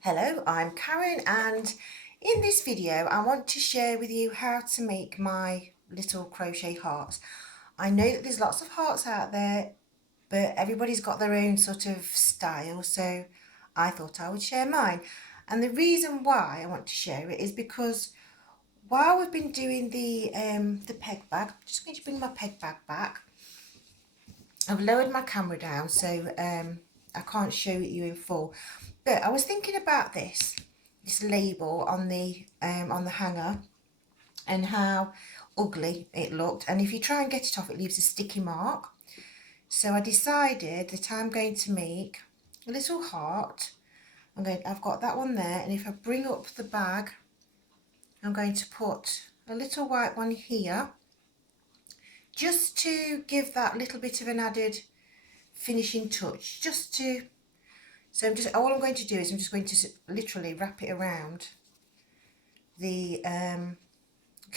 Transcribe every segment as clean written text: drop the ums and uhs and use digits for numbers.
Hello, I'm Karen, and in this video I want to share with you how to make my little crochet hearts. I know that there's lots of hearts out there, but everybody's got their own sort of style, so I thought I would share mine. And the reason why I want to share it is because while we've been doing the peg bag, I'm just going to bring my peg bag back. I've lowered my camera down so I can't show it you in full, but I was thinking about this label on the hanger and how ugly it looked, and if you try and get it off it leaves a sticky mark. So I decided that I'm going to make a little heart. I've got that one there, and if I bring up the bag I'm going to put a little white one here just to give that little bit of an added finishing touch, so all I'm going to do is I'm just going to literally wrap it around the no,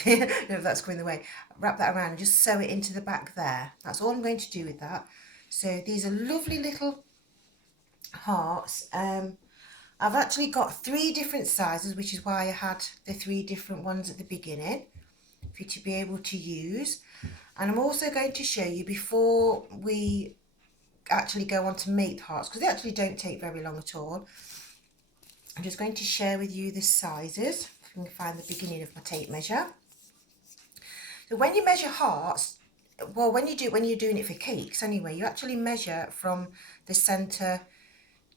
if that's going the way, wrap that around and just sew it into the back there. That's all I'm going to do with that. So these are lovely little hearts. I've actually got 3 different sizes, which is why I had the 3 different ones at the beginning for you to be able to use. And I'm also going to show you, before we actually go on to make the hearts, because they actually don't take very long at all, I'm just going to share with you the sizes. If I can find the beginning of my tape measure. So when you measure hearts, well, when you're doing it for cakes anyway, you actually measure from the centre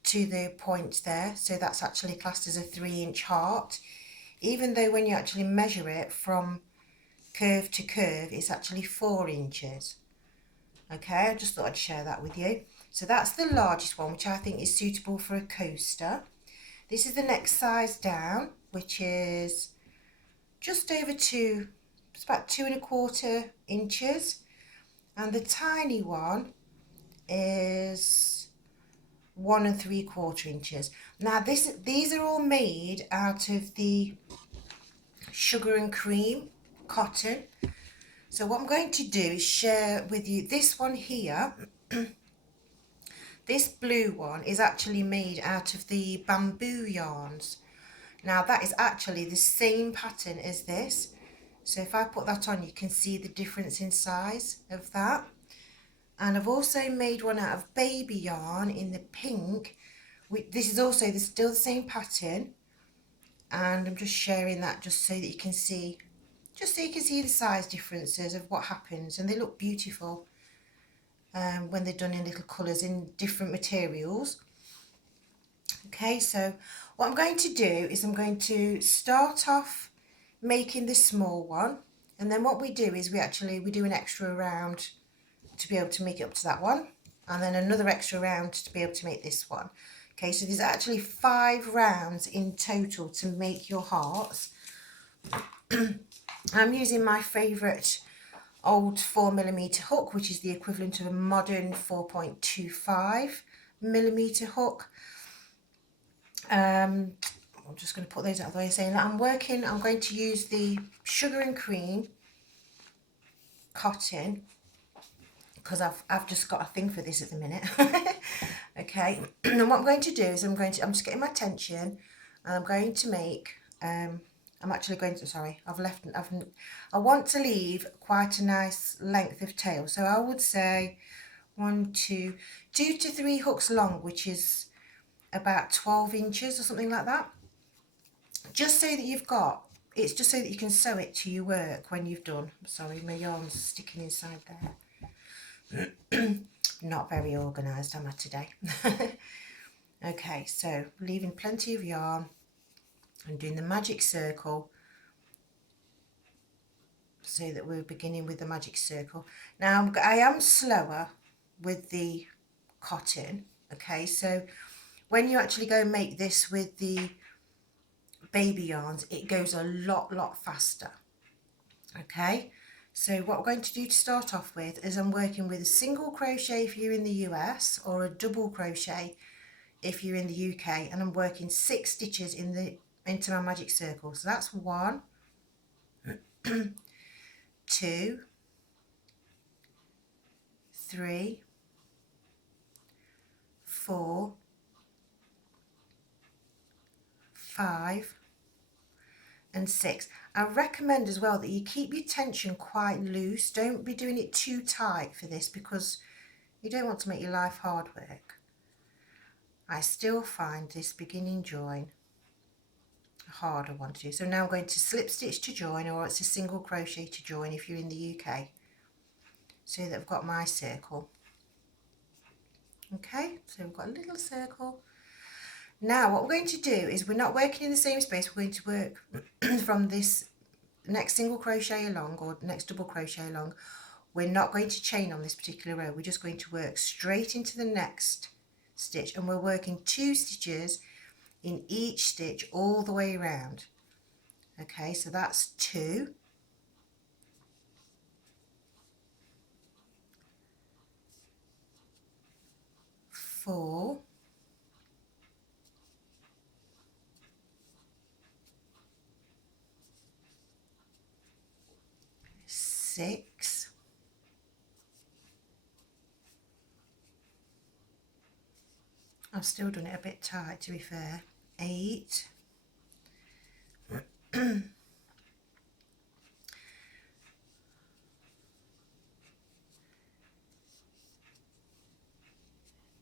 to the point there, so that's actually classed as a 3-inch heart, even though when you actually measure it from curve to curve it's actually 4 inches. Okay, I just thought I'd share that with you. So that's the largest one, which I think is suitable for a coaster. This is the next size down, which is just over 2, it's about 2¼ inches, and the tiny one is 1¾ inches. Now these are all made out of the sugar and cream cotton. So what I'm going to do is share with you this one here. This blue one is actually made out of the bamboo yarns. Now that is actually the same pattern as this. So if I put that on, you can see the difference in size of that. And I've also made one out of baby yarn in the pink. This is also still the same pattern, and I'm just sharing that just so that you can see, the size differences of what happens, and they look beautiful when they're done in little colours in different materials. Okay, so what I'm going to do is I'm going to start off making this small one, and then what we do is we do an extra round to be able to make it up to that one, and then another extra round to be able to make this one. Okay, so there's actually 5 rounds in total to make your hearts. I'm using my favourite old 4mm hook, which is the equivalent of a modern 4.25mm hook. I'm just going to put those out of the way, saying that I'm going to use the sugar and cream cotton, because I've just got a thing for this at the minute. Okay, and what I'm going to do is I'm just getting my tension, and I'm going to make I want to leave quite a nice length of tail, so I would say 2 to 3 hooks long, which is about 12 inches or something like that, just so that it's just so that you can sew it to your work when you've done. Sorry, my yarn's sticking inside there. Not very organised am I today. Okay, so leaving plenty of yarn and doing the magic circle, so that we're beginning with the magic circle. Now I am slower with the cotton. Okay, so when you actually go and make this with the baby yarns, it goes a lot faster. Okay, so what we're going to do to start off with is I'm working with a single crochet if you're in the US, or a double crochet if you're in the UK, and I'm working 6 stitches into my magic circle. So that's 1 2 3 4 5 and 6. I recommend as well that you keep your tension quite loose. Don't be doing it too tight for this because you don't want to make your life hard work. I still find this beginning join a harder one to do. So now I'm going to slip stitch to join, or it's a single crochet to join if you're in the UK. So that I've got my circle. Okay, so we've got a little circle. Now what we're going to do is we're not working in the same space. We're going to work from this next single crochet along, or next double crochet along. We're not going to chain on this particular row. We're just going to work straight into the next stitch, and we're working 2 stitches in each stitch all the way around. Okay, so that's 2, 4, 6, 7. I've still done it a bit tight to be fair. 8,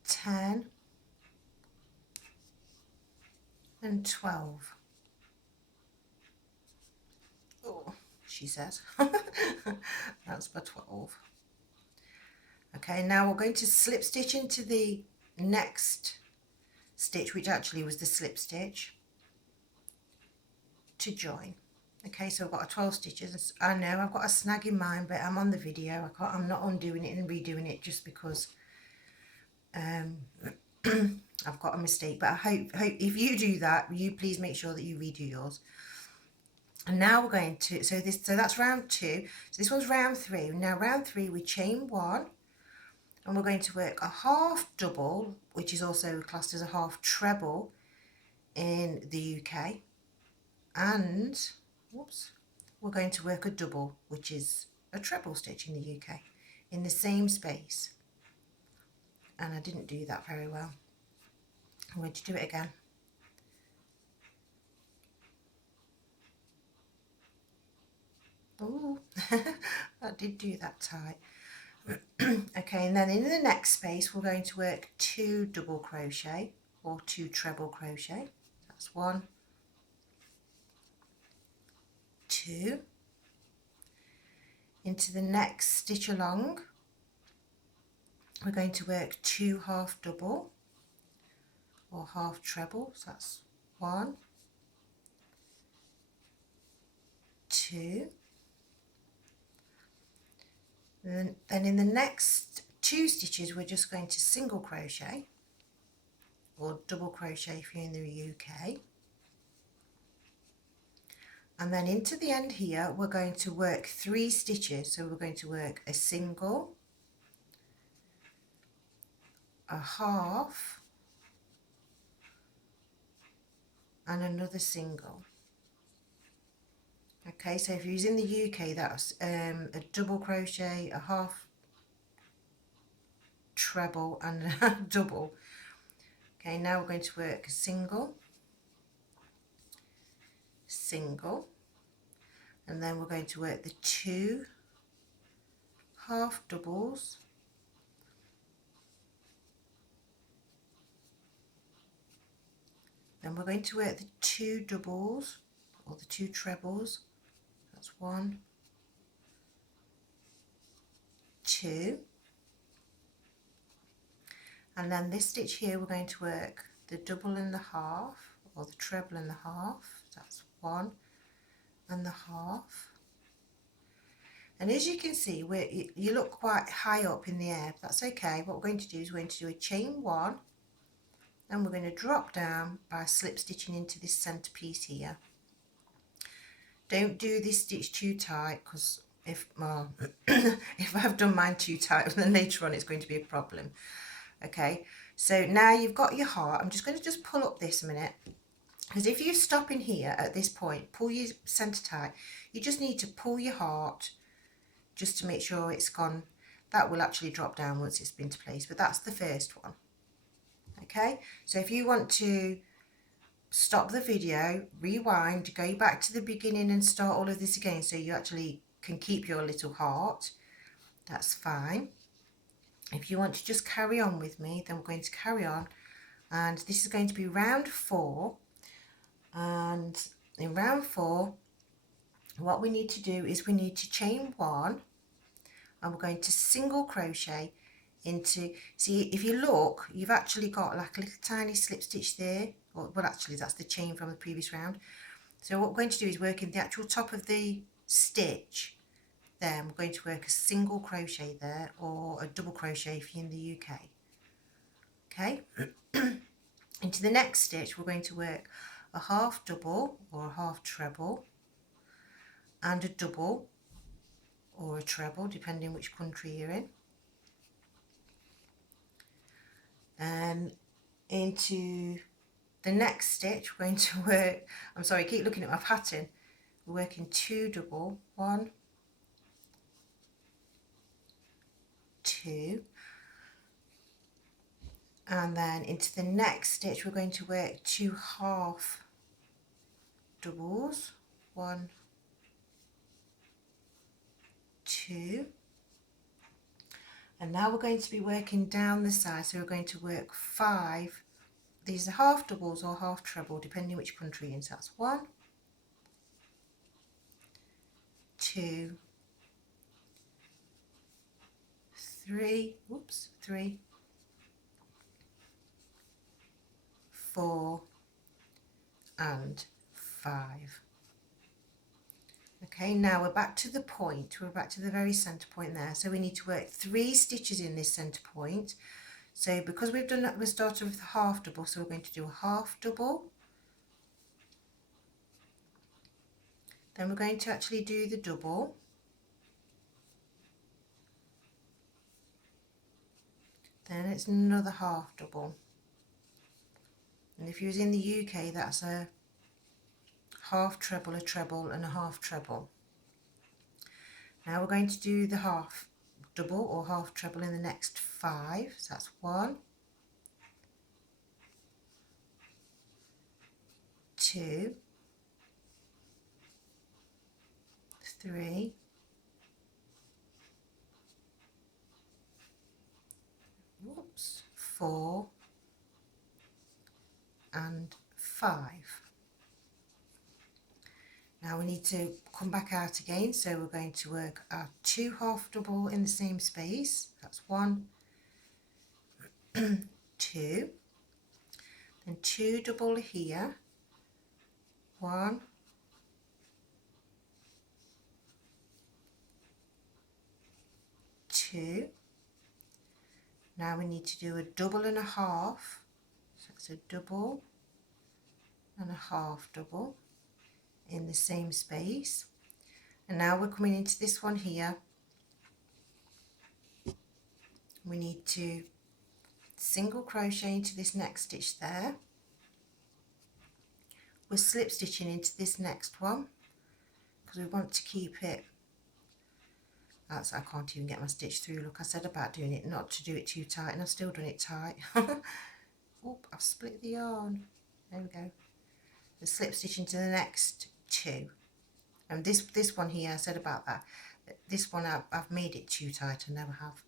10 and 12. Oh, she says. That's for 12. Okay, now we're going to slip stitch into the next stitch, which actually was the slip stitch, to join. Okay, so I've got 12 stitches. I know I've got a snag in mind, but I'm on the video. I'm not undoing it and redoing it just because I've got a mistake. But I hope if you do that, you please make sure that you redo yours. And now we're going to, so that's round 2. So this was round 3. Now round 3 we chain 1, and we're going to work a half double, which is also classed as a half treble in the UK, and whoops, we're going to work a double, which is a treble stitch in the UK, in the same space. And I didn't do that very well. I'm going to do it again. Oh, I did do that tight. Okay, and then in the next space we're going to work 2 double crochet or 2 treble crochet. That's 1, 2. Into the next stitch along we're going to work 2 half double or half treble. So that's 1, 2. Then in the next 2 stitches we're just going to single crochet or double crochet if you're in the UK, and then into the end here we're going to work 3 stitches. So we're going to work a single, a half, and another single. Okay, so if you're using the UK, that's a double crochet, a half treble, and a double. Okay, now we're going to work a single, single, and then we're going to work the 2 half doubles, then we're going to work the 2 doubles or the 2 trebles. That's 1, 2, and then this stitch here we're going to work the double and the half or the treble and the half. That's 1 and the half. And as you can see, you look quite high up in the air. That's okay. What we're going to do is we're going to do a chain 1, and we're going to drop down by slip stitching into this centre piece here. Don't do this stitch too tight, because if I've done mine too tight, then later on it's going to be a problem. Okay, so now you've got your heart. I'm just going to just pull up this a minute, because if you stop in here at this point, pull your centre tight, you just need to pull your heart just to make sure it's gone. That will actually drop down once it's been to place, but that's the first one. Okay, so if you want to stop the video, rewind, go back to the beginning and start all of this again so you actually can keep your little heart. That's fine. If you want to just carry on with me, then we're going to carry on, and this is going to be round 4. And in round 4, what we need to do is we need to chain 1, and we're going to single crochet into, see if you look, you've actually got like a little tiny slip stitch there, well actually that's the chain from the previous round. So what we're going to do is work in the actual top of the stitch, then we're going to work a single crochet there, or a double crochet if you're in the UK. Okay. Into the next stitch we're going to work a half double or a half treble and a double or a treble depending which country you're in. And into the next stitch we're going to work, I'm sorry, keep looking at my pattern, we're working 2 double, 1, 2, and then into the next stitch we're going to work 2 half doubles, 1, 2, and now we're going to be working down the side, so we're going to work 5, these are half doubles or half treble depending which country you're in, so that's 1, 2, 3, 3, 4 and 5. Okay, now we're back to the point, we're back to the very center point there, so we need to work 3 stitches in this center point. So because we've done that, we started with a half double, so we're going to do a half double, then we're going to actually do the double, then it's another half double, and if you was in the UK that's a half treble, a treble and a half treble. Now we're going to do the half double or half treble in the next 5, so that's 1, 2, 3, 4 and 5. Now we need to come back out again, so we're going to work our 2 half double in the same space, that's 1, 2, then 2 double here, 1, 2, now we need to do a double and a half, so it's a double and a half double in the same space, and now we're coming into this one here, we need to single crochet into this next stitch there, we're slip stitching into this next one because we want to keep it, that's, I can't even get my stitch through, look, I said about doing it not to do it too tight and I've still done it tight. Oh, I've split the yarn, there we go, the slip stitch into the next 2, and this one here, I said about that, this one I've made it too tight, I never have.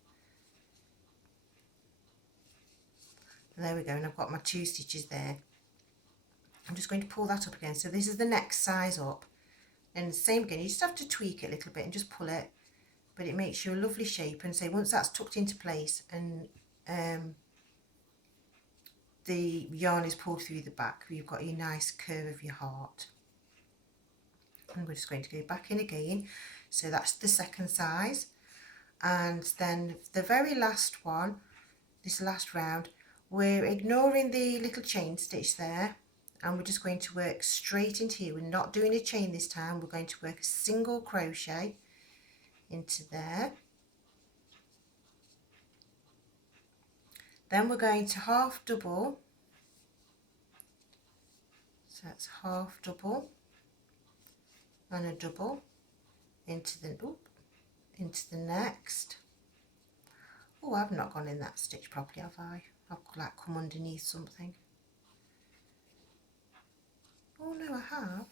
There we go, and I've got my 2 stitches there. I'm just going to pull that up again, so this is the next size up, and the same again, you just have to tweak it a little bit and just pull it, but it makes you a lovely shape, and say once that's tucked into place and the yarn is pulled through the back, you've got your nice curve of your heart. And we're just going to go back in again, so that's the second size, and then the very last one, this last round, we're ignoring the little chain stitch there, and we're just going to work straight into here. We're not doing a chain this time, we're going to work a single crochet into there, then we're going to half double, so that's half double and a double into the next. Oh, I've not gone in that stitch properly, have I? I've like come underneath something. Oh no, I have.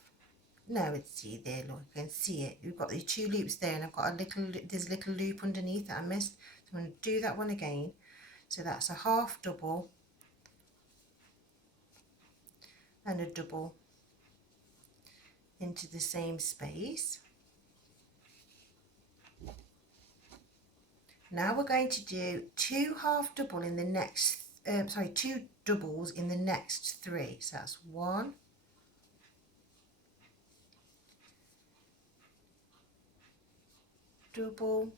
No, it's see there, look, you can see it. We've got the 2 loops there, and I've got a little, there's a little loop underneath that I missed. So I'm going to do that one again. So that's a half double and a double into the same space. Now we're going to do 2 half double in the next, 2 doubles in the next 3. So that's 1, double,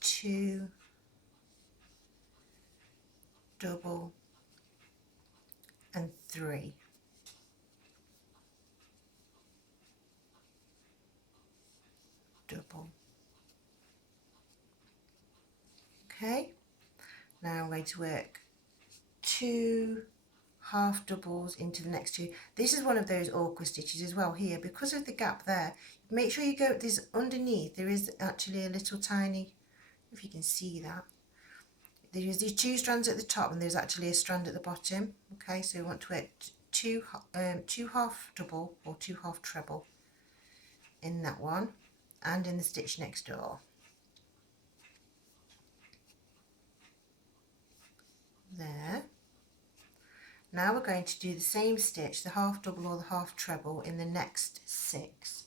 2, double, and 3. Double. Okay, now I'm going to work 2 half doubles into the next 2. This is one of those awkward stitches as well here, because of the gap there. Make sure you go, there's underneath, there is actually a little tiny, if you can see that. There's these 2 strands at the top and there's actually a strand at the bottom. Okay, so we want to work 2 half double or 2 half treble in that one and in the stitch next door. There. Now we're going to do the same stitch, the half double or the half treble, in the next 6.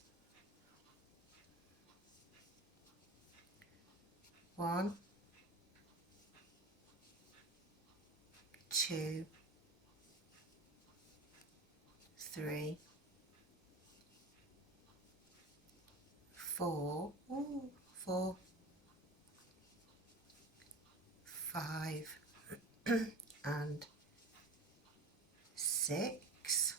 1, 2, 3, 4, 4, 5, and 6.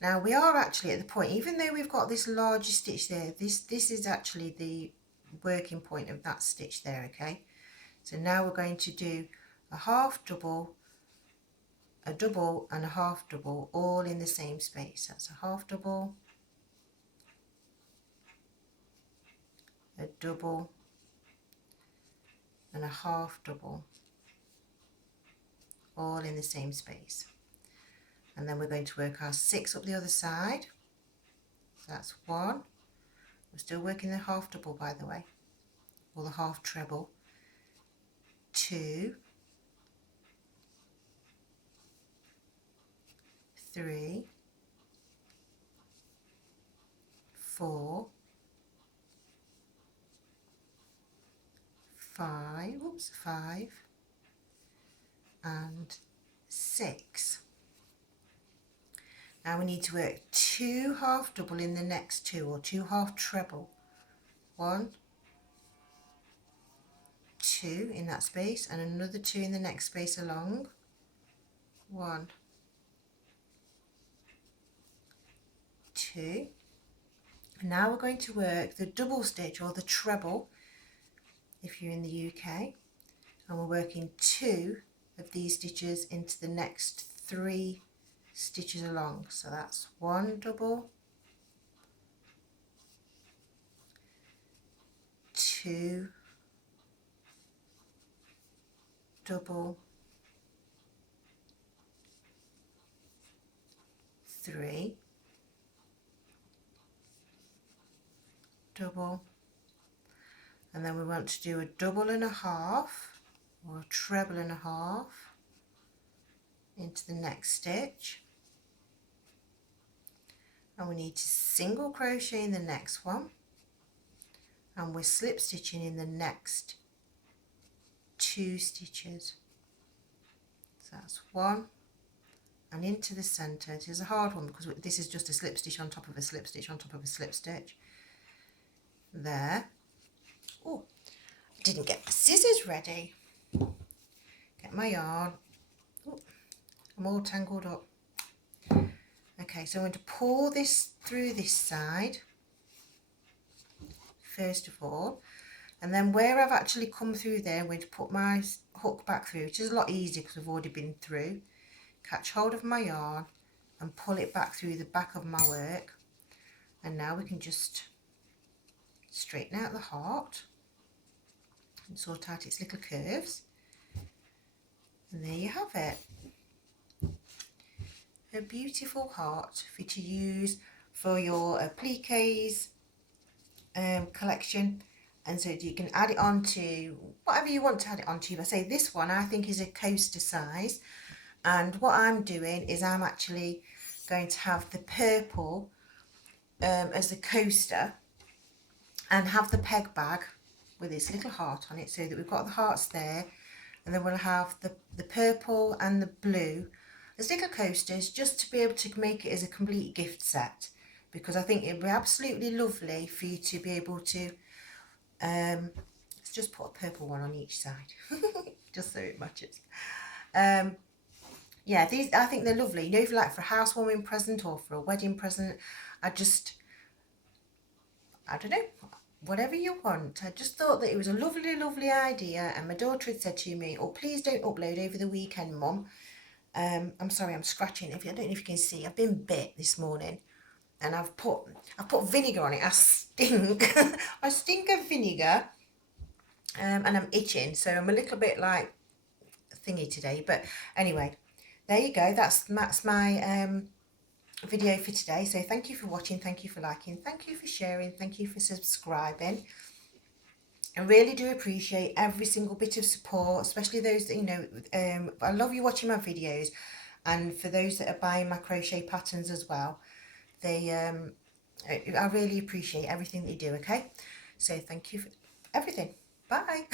Now we are actually at the point, even though we've got this larger stitch there, this is actually the working point of that stitch there, okay? So now we're going to do a half double, a double and a half double all in the same space. That's a half double, a double and a half double all in the same space. And then we're going to work our 6 up the other side. So that's 1. We're still working the half double, by the way, or the half treble. 2, 3, 4, 5, and 6. Now we need to work 2 half double in the next 2, or 2 half treble. 1, 2 in that space, and another 2 in the next space along. 1, 2. And now we're going to work the double stitch or the treble if you're in the UK, and we're working 2 of these stitches into the next 3 stitches along. So that's 1 double, 2 double, 3 double, and then we want to do a double and a half or a treble and a half into the next stitch, and we need to single crochet in the next one, and we're slip stitching in the next 2 stitches. So that's 1 and into the center. It is a hard one because this is just a slip stitch on top of a slip stitch on top of a slip stitch. There. Oh, I didn't get my scissors ready. Get my yarn. Oh, I'm all tangled up. Okay, so I'm going to pull this through this side first of all, and then where I've actually come through there, I'm going to put my hook back through, which is a lot easier because I've already been through. Catch hold of my yarn and pull it back through the back of my work, and now we can just straighten out the heart and sort out its little curves. And there you have it. A beautiful heart for you to use for your appliques collection, and so you can add it on to whatever you want to add it onto. I say this one I think is a coaster size, and what I'm doing is I'm actually going to have the purple as the coaster and have the peg bag with this little heart on it, so that we've got the hearts there, and then we'll have the purple and the blue as little coasters, just to be able to make it as a complete gift set, because I think it'd be absolutely lovely for you to be able to let's just put a purple one on each side just so it matches. Yeah, these, I think they're lovely, you know, if like for a housewarming present or for a wedding present. I don't know, whatever you want. I just thought that it was a lovely idea, and my daughter had said to me, oh, please don't upload over the weekend, Mum. I'm sorry, I'm scratching. I don't know if you can see, I've been bit this morning, and I've put vinegar on it. I stink. I stink of vinegar, and I'm itching, so I'm a little bit like thingy today. But anyway, there you go. That's my video for today. So thank you for watching, thank you for liking, thank you for sharing, thank you for subscribing. I really do appreciate every single bit of support, especially those that, you know, I love you watching my videos, and for those that are buying my crochet patterns as well. I really appreciate everything that you do, okay? So thank you for everything. Bye.